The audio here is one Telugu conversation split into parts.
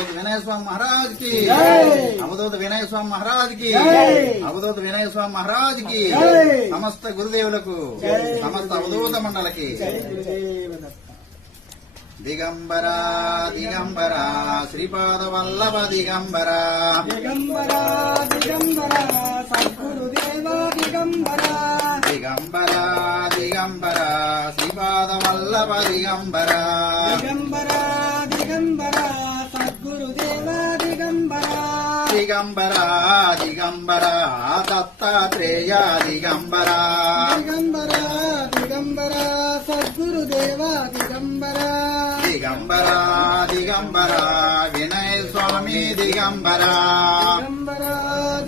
అవధూత వినయ స్వామి మహారాజ్ కి అవధూత వినయ స్వామి మహారాజ్ కి అవధూత వినయ స్వామి మహారాజ్ కి సమస్త గురుదేవులకు సమస్త అవధూత మండలకి దిగంబరా దిగంబరా శ్రీపాద వల్లభ దిగంబరా దిగంబరా దిగంబరా సద్గురుదేవ దిగంబరా దిగంబరా దిగంబరా శ్రీపాద వల్లభ దిగంబరా దిగంబరా దిగంబరా సద్గురుదేవ దిగంబరా దిగంబరా దిగంబరా దత్తాత్రేయ దిగంబరా దిగంబరా దిగంబరా సద్గురుదేవ దిగంబరా దిగంబరా దిగంబరా వినయ స్వామి దిగంబరా దిగంబరా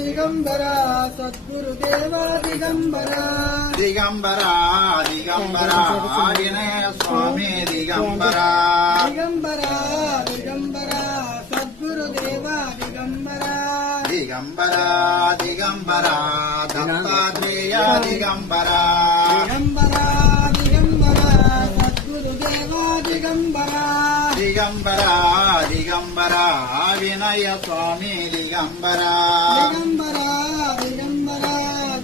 దిగంబరా సద్గురుదేవ దిగంబరా దిగంబరా దిగంబరా వినయ స్వామి దిగంబరా దిగంబరా దిగంబరా సద్గురుదేవ దిగంబరా దిగంబరా దిగంబరా దత్తాత్రేయ దిగంబరా దిగంబరా దిగంబరా సద్గురుదేవ దిగంబరా దిగంబరా దిగంబరా వినయ స్వామి దిగంబరా దిగంబరా దిగంబరా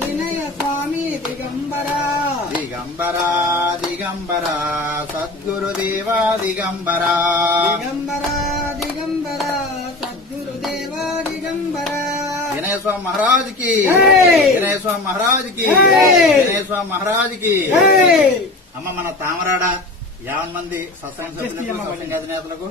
వినయ స్వామి దిగంబరా దిగంబరా దిగంబరా సద్గురుదేవ దిగంబరా దిగంబరా దిగంబరా సద్గురుదేవ దిగంబరా వినయ స్వామి మహారాజ్ కి వినయ స్వామి మహారాజ్ కి వినయ స్వామి మహారాజ్ కి అమ్మ మన తామరాడ 50 మంది సత్సంగ సభ్యులకు సత్సంగ అధినేతలకు